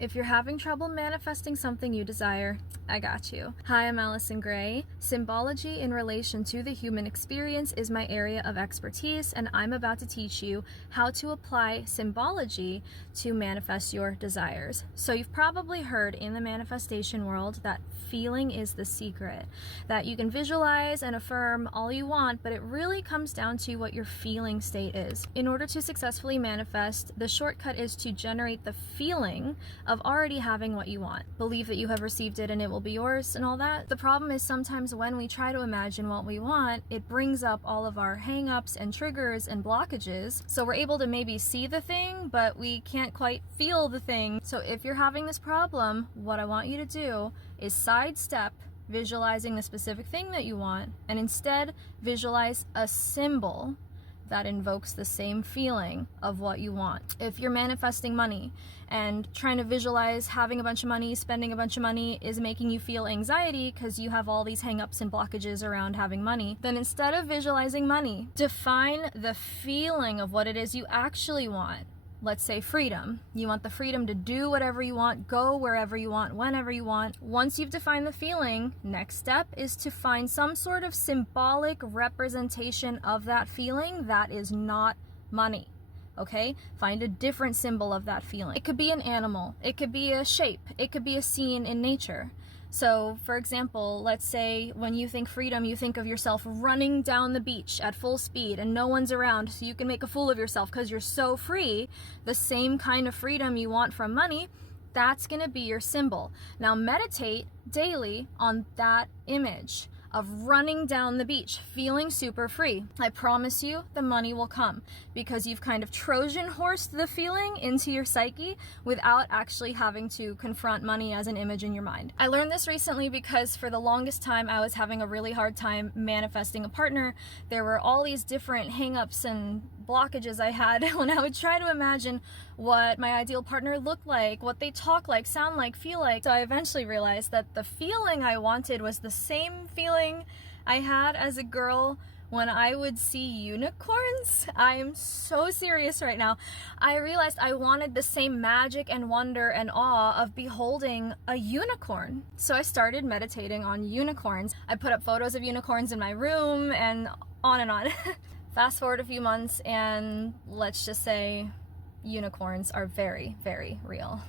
If you're having trouble manifesting something you desire, I got you. Hi, I'm Allison Gray. Symbology in relation to the human experience is my area of expertise, and I'm about to teach you how to apply symbology to manifest your desires. So you've probably heard in the manifestation world that feeling is the secret, that you can visualize and affirm all you want, but it really comes down to what your feeling state is. In order to successfully manifest, the shortcut is to generate the feeling of already having what you want. Believe that you have received it and it will be yours and all that. The problem is sometimes when we try to imagine what we want, it brings up all of our hang-ups and triggers and blockages. So we're able to maybe see the thing, but we can't quite feel the thing. So if you're having this problem, what I want you to do is sidestep visualizing the specific thing that you want and instead visualize a symbol that invokes the same feeling of what you want. If you're manifesting money and trying to visualize having a bunch of money, spending a bunch of money is making you feel anxiety because you have all these hang-ups and blockages around having money, then instead of visualizing money, define the feeling of what it is you actually want. Let's say freedom. You want the freedom to do whatever you want, go wherever you want, whenever you want. Once you've defined the feeling, next step is to find some sort of symbolic representation of that feeling that is not money. Okay? Find a different symbol of that feeling. It could be an animal, it could be a shape, it could be a scene in nature. So, for example, let's say when you think freedom, you think of yourself running down the beach at full speed and no one's around, so you can make a fool of yourself because you're so free. The same kind of freedom you want from money, that's going to be your symbol. Now meditate daily on that image of running down the beach, feeling super free. I promise you the money will come because you've kind of Trojan horsed the feeling into your psyche without actually having to confront money as an image in your mind. I learned this recently because for the longest time I was having a really hard time manifesting a partner. There were all these different hang-ups and blockages I had when I would try to imagine what my ideal partner looked like, what they talk like, sound like, feel like. So I eventually realized that the feeling I wanted was the same feeling I had as a girl when I would see unicorns. I am so serious right now. I realized I wanted the same magic and wonder and awe of beholding a unicorn. So I started meditating on unicorns. I put up photos of unicorns in my room and on and on. Fast forward a few months and let's just say unicorns are very, very real.